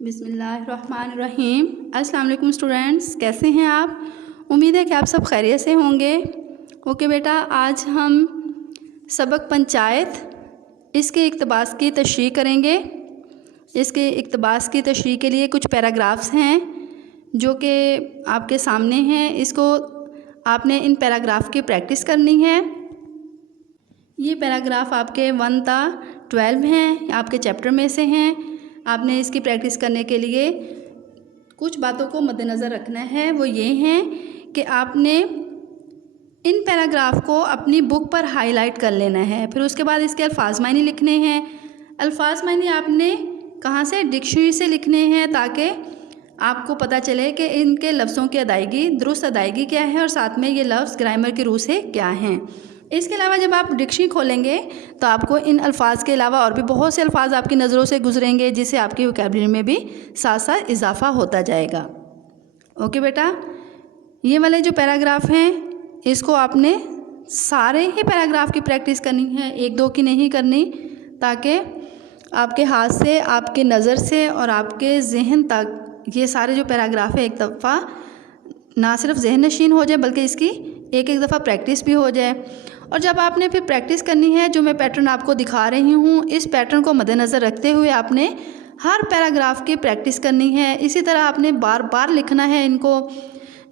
बिस्मिल्लाहिर्रहमानिर्रहीम। अस्सलाम वालेकुम स्टूडेंट्स, कैसे हैं आप? उम्मीद है कि आप सब खैरियत से होंगे। ओके बेटा, आज हम सबक पंचायत इसके इक़्तिबास की तशरीह करेंगे। इसके इक़्तिबास की तशरीह के लिए कुछ पैराग्राफ्स हैं जो कि आपके सामने हैं। इसको आपने इन पैराग्राफ की प्रैक्टिस करनी है। ये पैराग्राफ आपके 1 ता 12 हैं, आपके चैप्टर में से हैं। आपने इसकी प्रैक्टिस करने के लिए कुछ बातों को मद्देनज़र रखना है। वो ये हैं कि आपने इन पैराग्राफ को अपनी बुक पर हाईलाइट कर लेना है। फिर उसके बाद इसके अल्फाज मायने लिखने हैं। अल्फाज मायने आपने कहाँ से? डिक्शनरी से लिखने हैं, ताकि आपको पता चले कि इनके लफ्ज़ों की अदायगी, दुरुस्त अदायगी क्या है और साथ में ये लफ्ज़ ग्रामर की रूह से क्या हैं। इसके अलावा जब आप डिक्शनरी खोलेंगे तो आपको इन अल्फाज के अलावा और भी बहुत से अल्फाज आपकी नज़रों से गुजरेंगे, जिससे आपकी वोकैबुलरी में भी साथ साथ इजाफा होता जाएगा। ओके बेटा, ये वाले जो पैराग्राफ हैं इसको आपने सारे ही पैराग्राफ की प्रैक्टिस करनी है, एक दो की नहीं करनी, ताकि आपके हाथ से, आपके नज़र से और आपके जहन तक ये सारे जो पैराग्राफ है एक दफ़ा ना सिर्फ जहन नशीन हो जाए बल्कि इसकी एक एक दफ़ा प्रैक्टिस भी हो जाए। और जब आपने फिर प्रैक्टिस करनी है, जो मैं पैटर्न आपको दिखा रही हूँ, इस पैटर्न को मद्देनज़र रखते हुए आपने हर पैराग्राफ की प्रैक्टिस करनी है। इसी तरह आपने बार बार लिखना है इनको।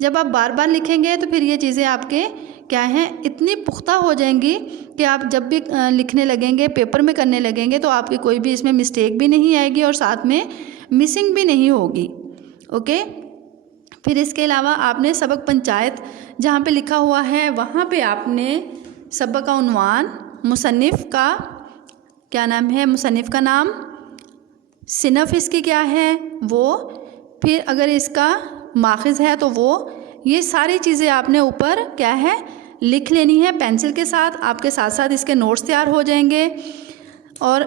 जब आप बार बार लिखेंगे तो फिर ये चीज़ें आपके क्या हैं, इतनी पुख्ता हो जाएंगी कि आप जब भी लिखने लगेंगे, पेपर में करने लगेंगे, तो आपकी कोई भी इसमें मिस्टेक भी नहीं आएगी और साथ में मिसिंग भी नहीं होगी। ओके, फिर इसके अलावा आपने सबक पंचायत जहाँ पे लिखा हुआ है वहाँ पे आपने सबक का उन्वान, मुसन्निफ़ का क्या नाम है, मुसन्निफ़ का नाम, सिनफ़ इसकी क्या है वो, फिर अगर इसका माखिज़ है तो वो, ये सारी चीज़ें आपने ऊपर क्या है लिख लेनी है पेंसिल के साथ। आपके साथ साथ इसके नोट्स तैयार हो जाएंगे। और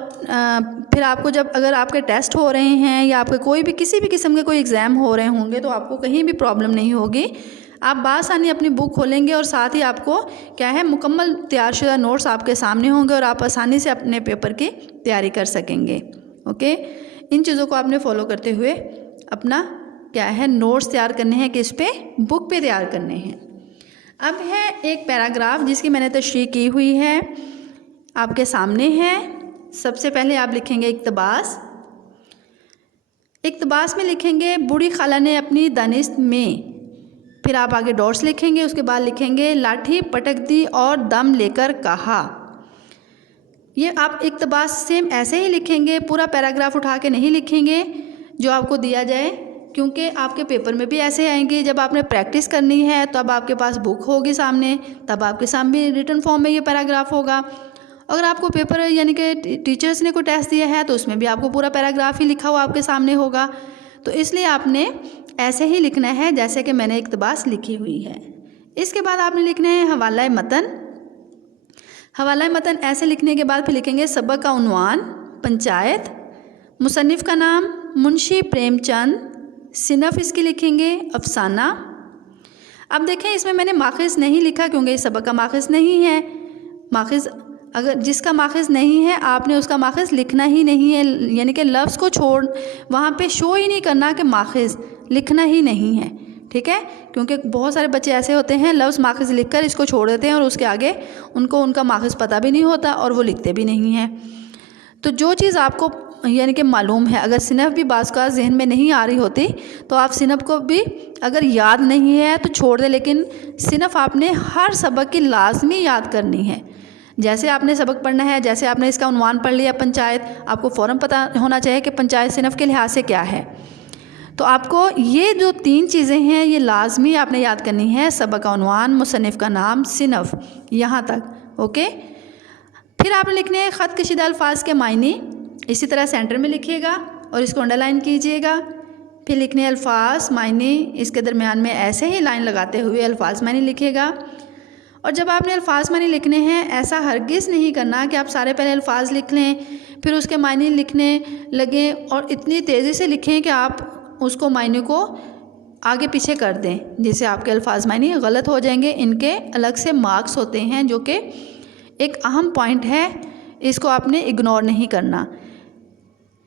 फिर आपको जब अगर आपके टेस्ट हो रहे हैं या आपके कोई भी किसी भी किस्म के कोई एग्ज़ाम हो रहे होंगे तो आपको कहीं भी प्रॉब्लम नहीं होगी। आप बासानी अपनी बुक खोलेंगे और साथ ही आपको क्या है मुकम्मल तैयारशुदा नोट्स आपके सामने होंगे और आप आसानी से अपने पेपर की तैयारी कर सकेंगे। ओके, इन चीज़ों को आपने फॉलो करते हुए अपना क्या है नोट्स तैयार करने हैं, किस पे? बुक पे तैयार करने हैं। अब है एक पैराग्राफ जिसकी मैंने तशरीह की हुई है, आपके सामने है। सबसे पहले आप लिखेंगे इक़्तिबास। इक़्तिबास में लिखेंगे बूढ़ी खाला ने अपनी दानिश में, फिर आप आगे डॉट्स लिखेंगे, उसके बाद लिखेंगे लाठी पटक दी और दम लेकर कहा। ये आप इक़्तिबास सेम ऐसे ही लिखेंगे, पूरा पैराग्राफ उठा के नहीं लिखेंगे जो आपको दिया जाए, क्योंकि आपके पेपर में भी ऐसे आएंगे। जब आपने प्रैक्टिस करनी है तब आपके पास बुक होगी सामने, तब आपके सामने रिटन फॉर्म में ये पैराग्राफ होगा। अगर आपको पेपर यानी कि टीचर्स ने कोई टेस्ट दिया है तो उसमें भी आपको पूरा पैराग्राफ ही लिखा हुआ आपके सामने होगा। तो इसलिए आपने ऐसे ही लिखना है जैसे कि मैंने इक़्तिबास लिखी हुई है। इसके बाद आपने लिखना है हवाला मतन। हवाला मतन ऐसे लिखने के बाद फिर लिखेंगे सबक का उन्वान, पंचायत, मुसन्निफ़ का नाम मुंशी प्रेमचंद, सिनफ़ इसकी लिखेंगे अफसाना। अब देखें इसमें मैंने माखिज़ नहीं लिखा क्योंकि इस सबक का माखिज़ नहीं है। माखिज़ अगर जिसका माखिज़ नहीं है आपने उसका माखिज़ लिखना ही नहीं है, यानी कि लफ्ज़ को छोड़ वहाँ पे शो ही नहीं करना कि माखिज़ लिखना ही नहीं है, ठीक है? क्योंकि बहुत सारे बच्चे ऐसे होते हैं लफ्ज़ माखिज़ लिखकर इसको छोड़ देते हैं और उसके आगे उनको उनका माखिज़ पता भी नहीं होता और वो लिखते भी नहीं हैं। तो जो चीज़ आपको यानी कि मालूम है, अगर सिनफ़ भी बाज़ का जहन में नहीं आ रही होती तो आप सिनफ़ को भी अगर याद नहीं है तो छोड़ दें, लेकिन सिनफ़ आपने हर सबक की लाजमी याद करनी है। जैसे आपने सबक पढ़ना है, जैसे आपने इसका उन्वान पढ़ लिया पंचायत, आपको फ़ौरन पता होना चाहिए कि पंचायत सिनफ़ के लिहाज से क्या है। तो आपको ये जो 3 चीज़ें हैं ये लाजमी आपने याद करनी है, सबक का उन्वान, मुसन्निफ़ का नाम, सिनफ़, यहाँ तक। ओके, फिर आपने लिखने हैं ख़त कशीदा अल्फाज के मायने। इसी तरह सेंटर में लिखिएगा और इसको अंडरलाइन कीजिएगा। फिर लिखने अल्फाज मायने, इसके दरमियान में ऐसे ही लाइन लगाते हुए अल्फाज मायने लिखिएगा। और जब आपने अल्फाज मायने लिखने हैं ऐसा हरगिज़ नहीं करना कि आप सारे पहले अल्फाज लिख लें फिर उसके मायने लिखने लगें और इतनी तेज़ी से लिखें कि आप उसको मायने को आगे पीछे कर दें, जिससे आपके अल्फाज मायने गलत हो जाएंगे। इनके अलग से मार्क्स होते हैं जो कि एक अहम पॉइंट है, इसको आपने इग्नोर नहीं करना,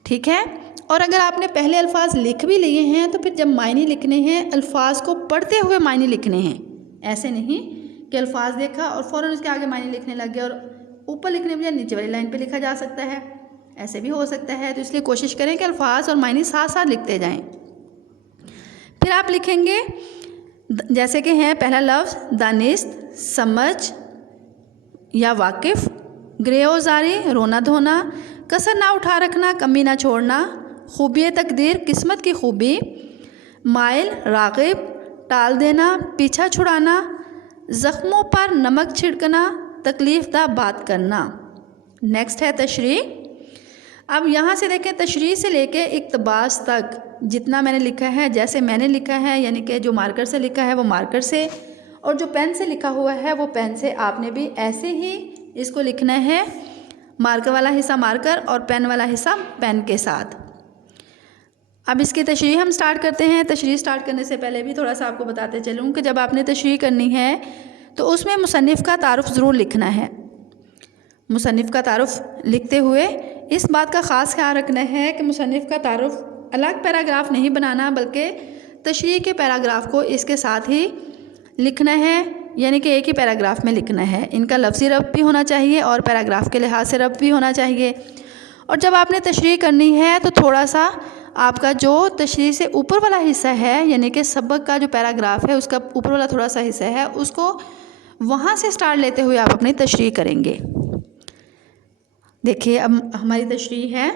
ठीक है? और अगर आपने पहले अल्फाज लिख भी लिए हैं तो फिर जब मायने लिखने हैं अल्फाज को पढ़ते हुए मायने लिखने हैं। ऐसे नहीं कि अल्फाज देखा और फ़ौरन उसके आगे मायने लिखने लग गए और ऊपर लिखने बजाय नीचे वाली लाइन पे लिखा जा सकता है, ऐसे भी हो सकता है। तो इसलिए कोशिश करें कि अल्फाज और मायने साथ साथ लिखते जाएं। फिर आप लिखेंगे जैसे कि हैं पहला लफ्ज़ दानिस्त, समझ या वाकिफ़, गिरफ्तारी रोना धोना, कसर ना उठा रखना, कमी ना छोड़ना, खूबी तकदीर किस्मत की खूबी, माइल राग़िब, टाल देना, पीछा छुड़ाना, ज़ख्मों पर नमक छिड़कना, तकलीफ़दा बात करना। नेक्स्ट है तशरीह। अब यहाँ से देखें तशरीह से लेके इक़्तिबास तक जितना मैंने लिखा है, जैसे मैंने लिखा है यानी कि जो मार्कर से लिखा है वो मार्कर से, और जो पेन से लिखा हुआ है वो पेन से, आपने भी ऐसे ही इसको लिखना है। मार्कर वाला हिस्सा मार्कर और पेन वाला हिस्सा पेन के साथ। अब इसकी तशरीह हम स्टार्ट करते हैं। तशरीह स्टार्ट करने से पहले भी थोड़ा सा आपको बताते चलूँ कि जब आपने तशरीह करनी है तो उसमें मुसन्निफ़ का तारुफ़ ज़रूर लिखना है। मुसन्निफ़ का तारुफ़ लिखते हुए इस बात का ख़ास ख्याल रखना है कि मुसन्निफ़ का तारुफ़ अलग पैराग्राफ नहीं बनाना, बल्कि तशरीह के पैराग्राफ को इसके साथ ही लिखना है, यानी कि एक ही पैराग्राफ में लिखना है। इनका लफ्ज़ी रब्त भी होना चाहिए और पैराग्राफ के लिहाज से रब्त भी होना चाहिए। और जब आपने तशरीह करनी है तो थोड़ा सा आपका जो तशरीह से ऊपर वाला हिस्सा है, यानी कि सबक का जो पैराग्राफ है उसका ऊपर वाला थोड़ा सा हिस्सा है, उसको वहाँ से स्टार्ट लेते हुए आप अपनी तशरीह करेंगे। देखिए अब हमारी तशरीह है।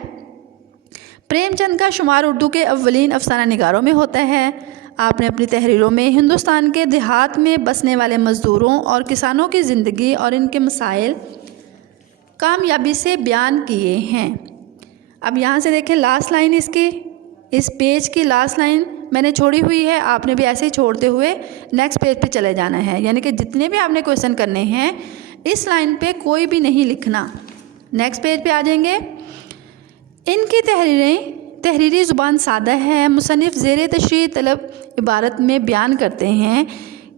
प्रेमचंद का शुमार उर्दू के अव्वलीन अफसाना निगारों में होता है। आपने अपनी तहरीरों में हिंदुस्तान के देहात में बसने वाले मज़दूरों और किसानों की ज़िंदगी और इनके मसाइल कामयाबी से बयान किए हैं। अब यहाँ से देखें लास्ट लाइन इसकी, इस पेज की लास्ट लाइन मैंने छोड़ी हुई है, आपने भी ऐसे ही छोड़ते हुए नेक्स्ट पेज पे चले जाना है। यानी कि जितने भी आपने क्वेश्चन करने हैं इस लाइन पे कोई भी नहीं लिखना। नेक्स्ट पेज पे आ जाएंगे। इनकी तहरीरी ज़ुबान सादा है। मुसन्निफ़ ज़ेर तशरीह तलब इबारत में बयान करते हैं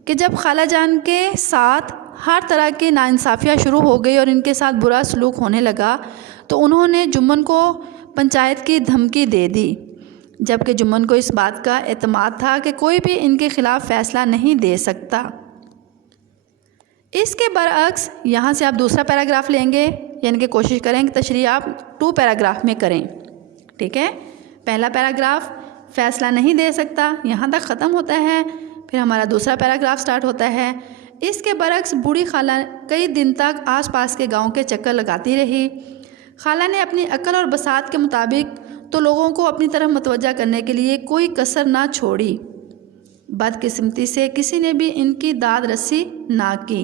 कि जब खाला जान के साथ हर तरह की नाइंसाफ़ियाँ शुरू हो गई और इनके साथ बुरा सलूक होने लगा तो उन्होंने जुम्मन को पंचायत की धमकी दे दी, जबकि जुम्मन को इस बात का एतमाद था कि कोई भी इनके ख़िलाफ़ फ़ैसला नहीं दे सकता। इसके बरअक्स यहाँ से आप दूसरा पैराग्राफ लेंगे, यानी कि कोशिश करें कि तशरीह आप 2 पैराग्राफ में करें। ठीक है, पहला पैराग्राफ फ़ैसला नहीं दे सकता, यहाँ तक ख़त्म होता है। फिर हमारा दूसरा पैराग्राफ स्टार्ट होता है। इसके बरअक्स बूढ़ी खाला कई दिन तक आसपास के गांव के चक्कर लगाती रही। खाला ने अपनी अक्ल और बसात के मुताबिक तो लोगों को अपनी तरफ मुतवज्जा करने के लिए कोई कसर ना छोड़ी। बदकिस्मती से किसी ने भी इनकी दाद रस्सी ना की।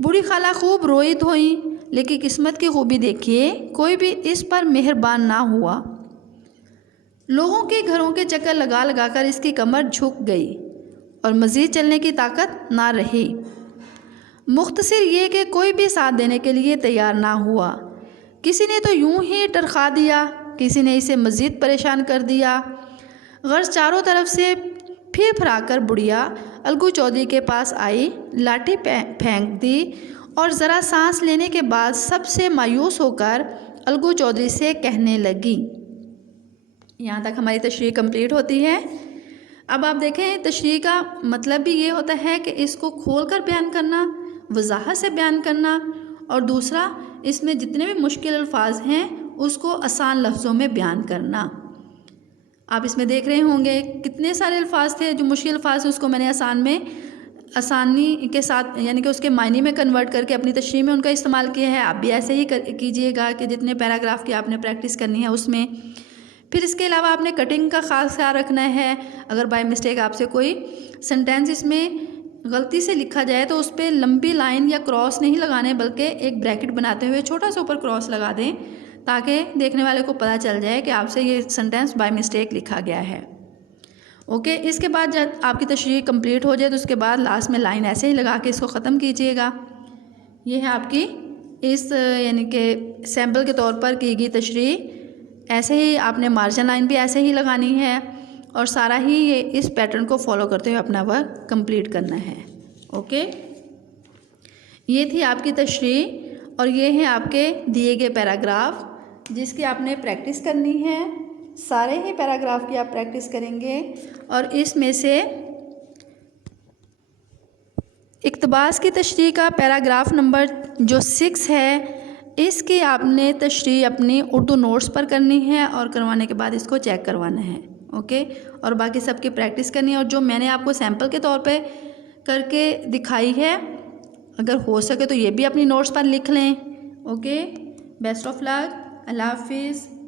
बूढ़ी खाला खूब रोई धोई, लेकिन किस्मत की खूबी देखिए कोई भी इस पर मेहरबान ना हुआ। लोगों के घरों के चक्कर लगा लगा कर इसकी कमर झुक गई और मज़ीद चलने की ताकत ना रही। मुख्तसर ये कि कोई भी साथ देने के लिए तैयार ना हुआ। किसी ने तो यूं ही टरखा दिया, किसी ने इसे मज़ीद परेशान कर दिया। गर्ज चारों तरफ से फिर फराकर बुढ़िया अलगू चौधरी के पास आई, लाठी फेंक दी और ज़रा सांस लेने के बाद सबसे मायूस होकर अलगू चौधरी से कहने लगी। यहाँ तक हमारी तशरीह कंप्लीट होती है। अब आप देखें तशरीह का मतलब भी ये होता है कि इसको खोलकर बयान करना, वजाहत से बयान करना, और दूसरा इसमें जितने भी मुश्किल अल्फाज हैं उसको आसान लफ्ज़ों में बयान करना। आप इसमें देख रहे होंगे कितने सारे अल्फाज थे, जो मुश्किल अल्फाज उसको मैंने आसानी के साथ यानी कि उसके मायने में कन्वर्ट करके अपनी तशरीह में उनका इस्तेमाल किया है। आप भी ऐसे ही कीजिएगा कि जितने पैराग्राफ की आपने प्रैक्टिस करनी है उसमें। फिर इसके अलावा आपने कटिंग का ख़ास ख्याल रखना है। अगर बाय मिस्टेक आपसे कोई सेंटेंस इसमें गलती से लिखा जाए तो उस पर लंबी लाइन या क्रॉस नहीं लगाने, बल्कि एक ब्रैकेट बनाते हुए छोटा सा ऊपर क्रॉस लगा दें, ताकि देखने वाले को पता चल जाए कि आपसे ये सेंटेंस बाय मिस्टेक लिखा गया है। ओके, इसके बाद जब आपकी तशरीह कंप्लीट हो जाए तो उसके बाद लास्ट में लाइन ऐसे ही लगा के इसको ख़त्म कीजिएगा। ये है आपकी इस यानी कि सैम्पल के तौर पर की गई तशरीह। ऐसे ही आपने मार्जिन लाइन भी ऐसे ही लगानी है और सारा ही ये इस पैटर्न को फॉलो करते हुए अपना वर्क कंप्लीट करना है। ओके, ये थी आपकी तशरीह और ये हैं आपके दिए गए पैराग्राफ जिसकी आपने प्रैक्टिस करनी है। सारे ही पैराग्राफ की आप प्रैक्टिस करेंगे और इसमें से इक़्तिबास की तशरीह का पैराग्राफ नंबर जो 6 है, इसकी आपने तशरीह अपनी उर्दू नोट्स पर करनी है और करवाने के बाद इसको चेक करवाना है। ओके, और बाकी सबकी प्रैक्टिस करनी है। और जो मैंने आपको सैम्पल के तौर पे करके दिखाई है, अगर हो सके तो ये भी अपनी नोट्स पर लिख लें। ओके, बेस्ट ऑफ लक, अल्लाह हाफिज़।